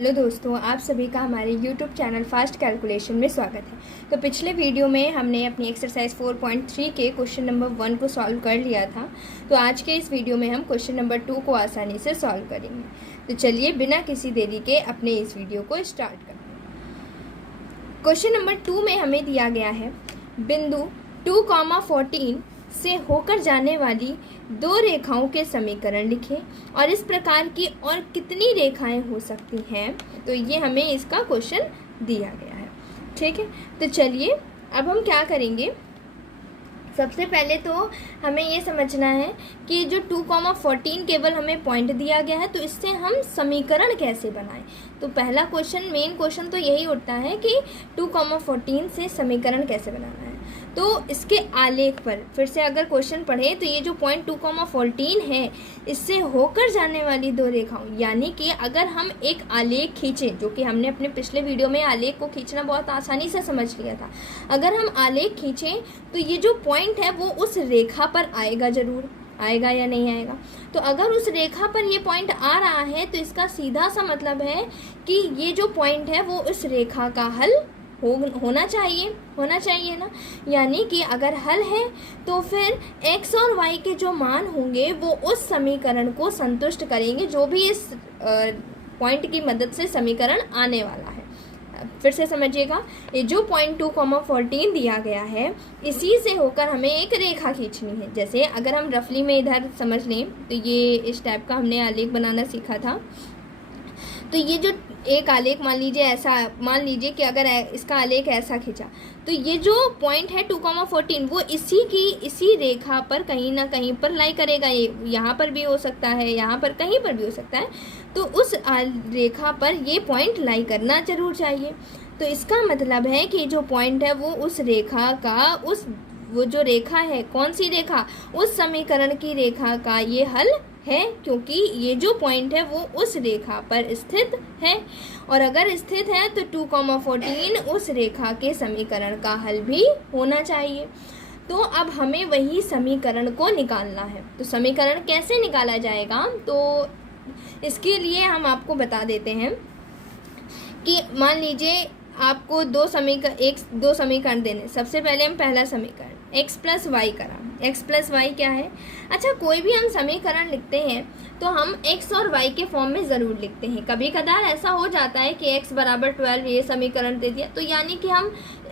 Hello दोस्तों, आप सभी का हमारे YouTube चैनल फास्ट कैलकुलेशन में स्वागत है। तो पिछले वीडियो में हमने अपनी एक्सरसाइज 4.3 के क्वेश्चन नंबर 1 को सॉल्व कर लिया था। तो आज के इस वीडियो में हम क्वेश्चन नंबर 2 को आसानी से सॉल्व करेंगे। तो चलिए बिना किसी देरी के अपने इस वीडियो को स्टार्ट करते हैं। क्वेश्चन नंबर 2 में हमें दिया गया है बिंदु 2,14 से होकर जाने वाली दो रेखाओं के समीकरण लिखें और इस प्रकार की और कितनी रेखाएं हो सकती हैं। तो ये हमें इसका क्वेश्चन दिया गया है। ठीक है, तो चलिए अब हम क्या करेंगे। सबसे पहले तो हमें ये समझना है कि जो 2,14 केवल हमें पॉइंट दिया गया है, तो इससे हम समीकरण कैसे बनाएं। तो पहला क्वेश्चन, मेन क्वेश्चन तो यही उठता है कि 2,14 से समीकरण कैसे बनाना है। तो इसके आलेख पर फिर से अगर क्वेश्चन पढ़े तो ये जो पॉइंट 2,14 है, इससे होकर जाने वाली दो रेखाओं, यानी कि अगर हम एक आलेख खींचें, जो कि हमने अपने पिछले वीडियो में आलेख को खींचना बहुत आसानी से समझ लिया था। अगर हम आलेख खींचें तो ये जो पॉइंट है वो उस रेखा पर आएगा, जरूर आएगा या नहीं आएगा। तो अगर उस रेखा पर ये पॉइंट आ रहा है तो इसका सीधा सा मतलब है कि ये जो पॉइंट है वो उस रेखा का हल होना चाहिए ना। यानी कि अगर हल है तो फिर x और y के जो मान होंगे वो उस समीकरण को संतुष्ट करेंगे, जो भी इस पॉइंट की मदद से समीकरण आने वाला है। फिर से समझिएगा, ये जो पॉइंट 2,14 दिया गया है, इसी से होकर हमें एक रेखा खींचनी है। जैसे अगर हम रफली में इधर समझ लें तो ये इस टाइप का हमने आलेख बनाना सीखा था। तो ये जो एक आलेख मान लीजिए कि अगर इसका आलेख ऐसा खींचा, तो ये जो पॉइंट है 2,14 वो इसी रेखा पर कहीं ना कहीं पर लाई करेगा। ये यहाँ पर भी हो सकता है, यहाँ पर कहीं पर भी हो सकता है। तो उस रेखा पर ये पॉइंट लाई करना जरूर चाहिए। तो इसका मतलब है कि जो पॉइंट है वो उस रेखा का वो जो रेखा है, कौन सी रेखा, उस समीकरण की रेखा का ये हल है, क्योंकि ये जो पॉइंट है वो उस रेखा पर स्थित है। और अगर स्थित है तो 2,14 उस रेखा के समीकरण का हल भी होना चाहिए। तो अब हमें वही समीकरण को निकालना है। तो समीकरण कैसे निकाला जाएगा, तो इसके लिए हम आपको बता देते हैं कि मान लीजिए आपको दो समीकरण देने। सबसे पहले हम पहला समीकरण x प्लस वाई करा। x प्लस वाई क्या है? अच्छा, कोई भी हम समीकरण लिखते हैं तो हम x और y के फॉर्म में ज़रूर लिखते हैं। कभी कदार ऐसा हो जाता है कि x बराबर 12 ये समीकरण दे दिया, तो यानी कि हम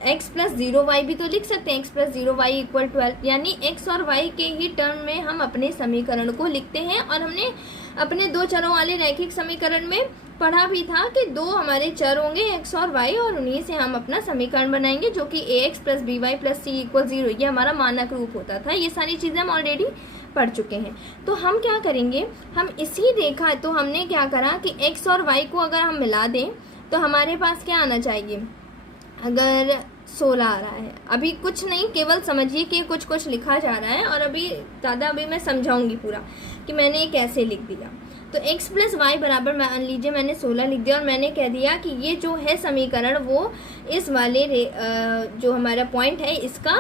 x प्लस 0y भी तो लिख सकते हैं। x प्लस 0y इक्वल 12, यानी x और y के ही टर्म में हम अपने समीकरण को लिखते हैं। और हमने अपने दो चरों वाले रैखिक समीकरण में पढ़ा भी था कि दो हमारे चर होंगे x और y, और उन्हीं से हम अपना समीकरण बनाएंगे, जो कि ax plus by plus c equal 0, ये हमारा मानक रूप होता था। ये सारी चीज़ें हम ऑलरेडी पढ़ चुके हैं। तो हम क्या करेंगे, हम इसी रेखा, तो हमने क्या करा कि x और y को अगर हम मिला दें तो हमारे पास क्या आना चाहिए। अगर 16 आ रहा है, अभी कुछ नहीं, केवल समझिए कि कुछ लिखा जा रहा है, और अभी मैं समझाऊंगी पूरा कि मैंने ये कैसे लिख दिया। तो x प्लस वाई बराबर, मान लीजिए मैंने 16 लिख दिया और मैंने कह दिया कि ये जो है समीकरण वो इस वाले जो हमारा पॉइंट है इसका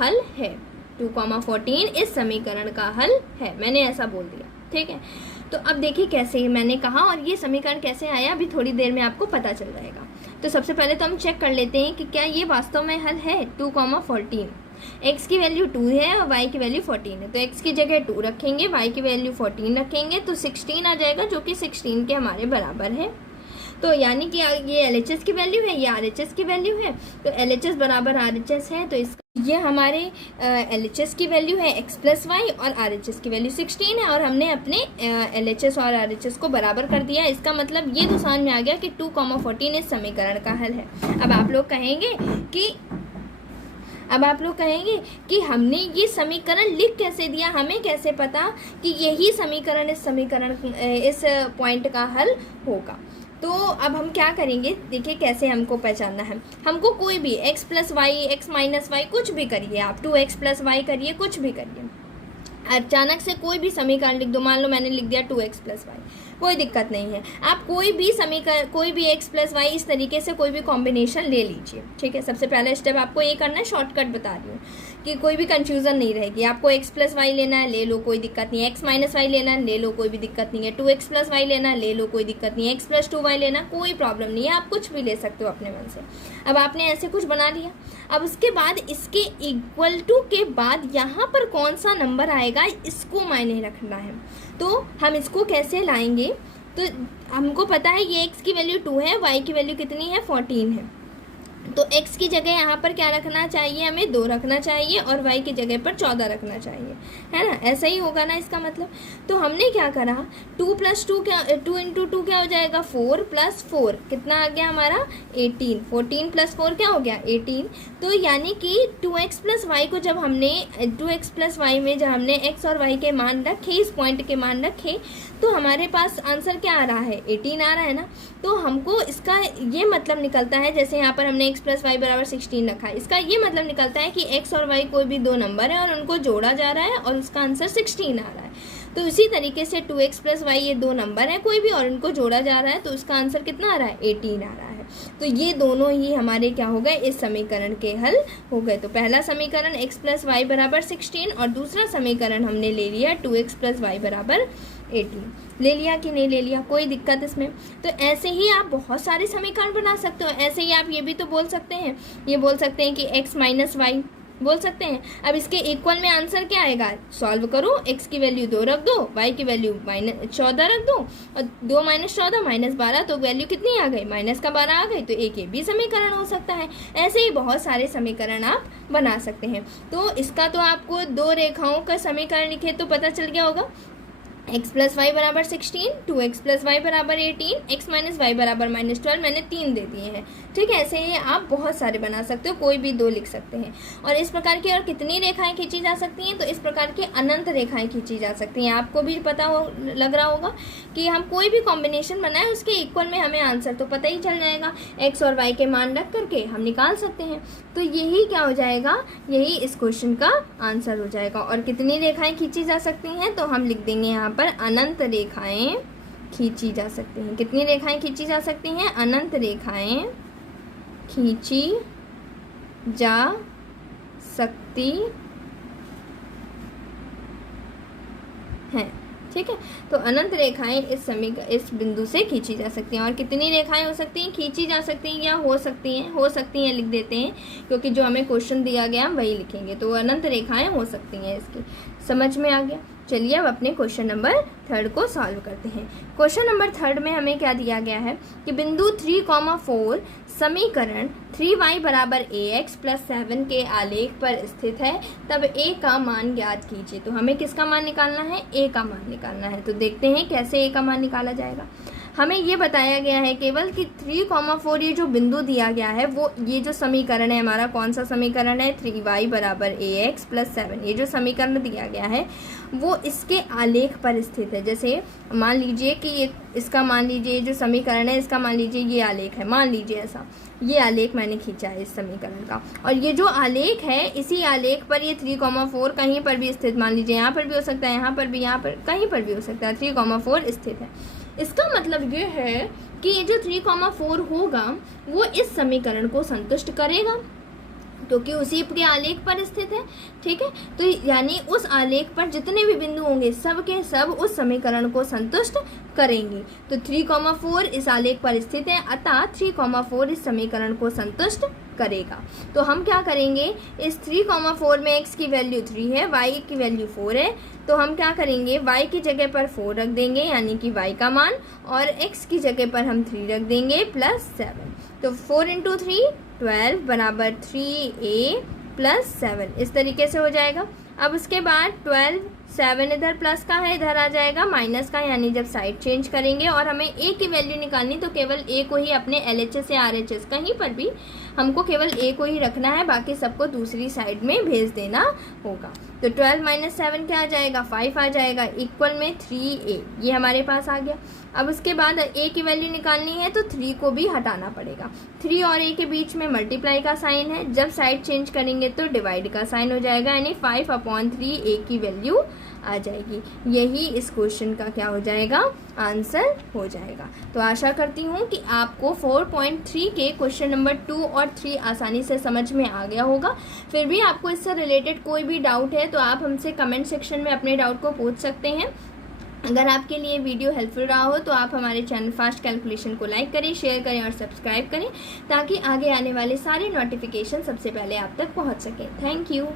हल है। 2,14 इस समीकरण का हल है, मैंने ऐसा बोल दिया। ठीक है, तो अब देखिए कैसे मैंने कहा और ये समीकरण कैसे आया, अभी थोड़ी देर में आपको पता चल जाएगा। तो सबसे पहले तो हम चेक कर लेते हैं कि क्या ये वास्तव में हल है। 2,14, x की वैल्यू 2 है और y की वैल्यू 14 है। तो x की जगह 2 रखेंगे, y की वैल्यू 14 रखेंगे, तो 16 आ जाएगा, जो कि 16 के हमारे बराबर है। तो यानी कि ये LHS की वैल्यू है, ये RHS की वैल्यू है। तो LHS बराबर RHS है, तो ये हमारे LHS की वैल्यू है x प्लस वाई, और RHS की वैल्यू 16 है। और हमने अपने LHS और RHS को बराबर कर दिया। इसका मतलब ये तो समझ में आ गया कि 2,14 इस समीकरण का हल है। अब आप लोग कहेंगे कि हमने ये समीकरण लिख कैसे दिया, हमें कैसे पता कि यही समीकरण इस पॉइंट का हल होगा। तो अब हम क्या करेंगे, देखिए कैसे हमको पहचानना है। हमको कोई भी x plus y, x minus y, कुछ भी करिए आप, 2x प्लस वाई करिए, कुछ भी करिए। अचानक से कोई भी समीकरण लिख दो, मान लो मैंने लिख दिया 2x प्लस वाई, कोई दिक्कत नहीं है। आप कोई भी समीकरण, कोई भी x प्लस वाई इस तरीके से कोई भी कॉम्बिनेशन ले लीजिए, ठीक है। सबसे पहला स्टेप आपको ये करना है, शॉर्टकट बता रही हूँ कि कोई भी कंफ्यूजन नहीं रहेगी। आपको x प्लस वाई लेना है, ले लो, कोई दिक्कत नहीं है। x माइनस वाई लेना है, ले लो, कोई भी दिक्कत नहीं है। 2x प्लस वाई लेना है, ले लो, कोई दिक्कत नहीं है। x प्लस 2y लेना, कोई प्रॉब्लम नहीं है, आप कुछ भी ले सकते हो अपने मन से। अब आपने ऐसे कुछ बना लिया। अब उसके बाद इसके इक्वल टू के बाद यहाँ पर कौन सा नंबर आएगा इसको मायने रखना है। तो हम इसको कैसे लाएंगे, तो हमको पता है ये x की वैल्यू 2 है, y की वैल्यू कितनी है 14 है। तो x की जगह यहाँ पर क्या रखना चाहिए, हमें 2 रखना चाहिए और y की जगह पर 14 रखना चाहिए, है ना। ऐसा ही होगा ना इसका मतलब। तो हमने क्या करा, 2 प्लस 2 क्या, 2 इंटू 2 क्या हो जाएगा 4 प्लस 4 कितना आ गया हमारा 18। 14 प्लस 4 क्या हो गया 18। तो यानी कि 2x प्लस वाई को जब हमने 2x प्लस वाई में जब हमने x और y के मान रखे, इस पॉइंट के मान रखे, तो हमारे पास आंसर क्या आ रहा है 18 आ रहा है ना। तो हमको इसका ये मतलब निकलता है, जैसे यहाँ पर हमने x प्लस वाई बराबर 16 रखा है, इसका ये मतलब निकलता है कि x और y कोई भी 2 नंबर है और उनको जोड़ा जा रहा है और उसका आंसर 16 आ रहा है। तो इसी तरीके से 2x प्लस वाई ये 2 नंबर है कोई भी और उनको जोड़ा जा रहा है, तो उसका आंसर कितना आ रहा है 18 आ रहा है। तो ये दोनों ही हमारे क्या हो गए, इस समीकरण के हल हो गए। तो पहला समीकरण x प्लस वाई बराबर 16 और दूसरा समीकरण हमने ले लिया 2x प्लस वाई बराबर 18। ले लिया कि नहीं ले लिया, कोई दिक्कत इसमें। तो ऐसे ही आप बहुत सारे समीकरण बना सकते हो। ऐसे ही आप ये भी तो बोल सकते हैं, ये बोल सकते हैं कि x माइनस वाई बोल सकते हैं। अब इसके इक्वल में आंसर क्या आएगा, सॉल्व करो, x की वैल्यू 2 रख दो, y की वैल्यू -14 रख दो और 2 माइनस 14 माइनस 12, तो वैल्यू कितनी आ गई माइनस का 12 आ गई। तो एक ये भी समीकरण हो सकता है। ऐसे ही बहुत सारे समीकरण आप बना सकते हैं। तो इसका तो आपको 2 रेखाओं का समीकरण लिखे तो पता चल गया होगा, x प्लस वाई बराबर 16, 2x प्लस वाई बराबर 18, x माइनस वाई बराबर -12, मैंने 3 दे दिए हैं, ठीक है। ऐसे ही आप बहुत सारे बना सकते हो, कोई भी 2 लिख सकते हैं। और इस प्रकार की और कितनी रेखाएं खींची जा सकती हैं, तो इस प्रकार की अनंत रेखाएं खींची जा सकती हैं। आपको भी पता हो लग रहा होगा कि हम कोई भी कॉम्बिनेशन बनाए उसके इक्वल में हमें आंसर तो पता ही चल जाएगा, x और y के मान रख करके हम निकाल सकते हैं। तो यही क्या हो जाएगा, यही इस क्वेश्चन का आंसर हो जाएगा। और कितनी रेखाएं खींची जा सकती हैं, तो हम लिख देंगे यहाँ पर अनंत रेखाएं खींची जा सकती हैं। कितनी रेखाएं खींची जा सकती हैं, अनंत रेखाएं खींची जा सकती हैं, ठीक है। तो अनंत रेखाएं इस बिंदु से खींची जा सकती हैं। और कितनी रेखाएं हो सकती हैं, खींची जा सकती हैं या हो सकती हैं लिख देते हैं, क्योंकि जो हमें क्वेश्चन दिया गया हम वही लिखेंगे। तो अनंत रेखाएं हो सकती हैं, इसकी समझ में आ गया। चलिए अब अपने क्वेश्चन नंबर 3 को सॉल्व करते हैं। क्वेश्चन नंबर 3 में हमें क्या दिया गया है कि बिंदु 3,4 समीकरण 3y बराबर ax प्लस 7 के आलेख पर स्थित है, तब a का मान ज्ञात कीजिए। तो हमें किसका मान निकालना है, a का मान निकालना है। तो देखते हैं कैसे a का मान निकाला जाएगा। हमें ये बताया गया है केवल कि 3,4 ये जो बिंदु दिया गया है, वो ये जो समीकरण है हमारा कौन सा समीकरण है, 3y बराबर ax प्लस 7, ये जो समीकरण दिया गया है वो इसके आलेख पर स्थित है। जैसे मान लीजिए कि ये इसका मान लीजिए जो समीकरण है इसका मान लीजिए ये आलेख है, मान लीजिए ऐसा ये आलेख मैंने खींचा है इस समीकरण का, और ये जो आलेख है इसी आलेख पर ये 3,4 कहीं पर भी स्थित, मान लीजिए यहाँ पर भी हो सकता है, यहाँ पर भी, यहाँ पर कहीं पर भी हो सकता है, 3,4 स्थित है। इसका मतलब ये है कि ये जो 3,4 होगा वो इस समीकरण को संतुष्ट करेगा, क्योंकि उसी के आलेख पर स्थित है, ठीक है। तो यानी उस आलेख पर जितने भी बिंदु होंगे सब के सब उस समीकरण को संतुष्ट करेंगे। तो 3,4 इस आलेख पर स्थित है, अतः 3,4 इस समीकरण को संतुष्ट करेगा। तो हम क्या करेंगे, इस 3,4 में x की वैल्यू 3 है, y की वैल्यू 4 है, तो हम क्या करेंगे y की जगह पर 4 रख देंगे यानी कि y का मान, और x की जगह पर हम 3 रख देंगे प्लस 7। तो 4 इंटू 3 12 बराबर 3a प्लस 7, इस तरीके से हो जाएगा। अब उसके बाद 12 7 इधर प्लस का है, इधर आ जाएगा माइनस का, यानी जब साइड चेंज करेंगे और हमें a की वैल्यू निकालनी, तो केवल a को ही अपने LHS या RHS कहीं पर भी हमको केवल a को ही रखना है, बाकी सबको दूसरी साइड में भेज देना होगा। तो 12 माइनस 7 क्या आ जाएगा, 5 आ जाएगा, इक्वल में 3a, ये हमारे पास आ गया। अब उसके बाद a की वैल्यू निकालनी है तो 3 को भी हटाना पड़ेगा। 3 और a के बीच में मल्टीप्लाई का साइन है, जब साइड चेंज करेंगे तो डिवाइड का साइन हो जाएगा, यानी 5/3 a की वैल्यू आ जाएगी। यही इस क्वेश्चन का क्या हो जाएगा, आंसर हो जाएगा। तो आशा करती हूँ कि आपको 4.3 के क्वेश्चन नंबर 2 और 3 आसानी से समझ में आ गया होगा। फिर भी आपको इससे रिलेटेड कोई भी डाउट है तो आप हमसे कमेंट सेक्शन में अपने डाउट को पूछ सकते हैं। अगर आपके लिए वीडियो हेल्पफुल रहा हो तो आप हमारे चैनल फास्ट कैलकुलेशन को लाइक करें, शेयर करें और सब्सक्राइब करें, ताकि आगे आने वाले सारे नोटिफिकेशन सबसे पहले आप तक पहुंच सकें। Thank you.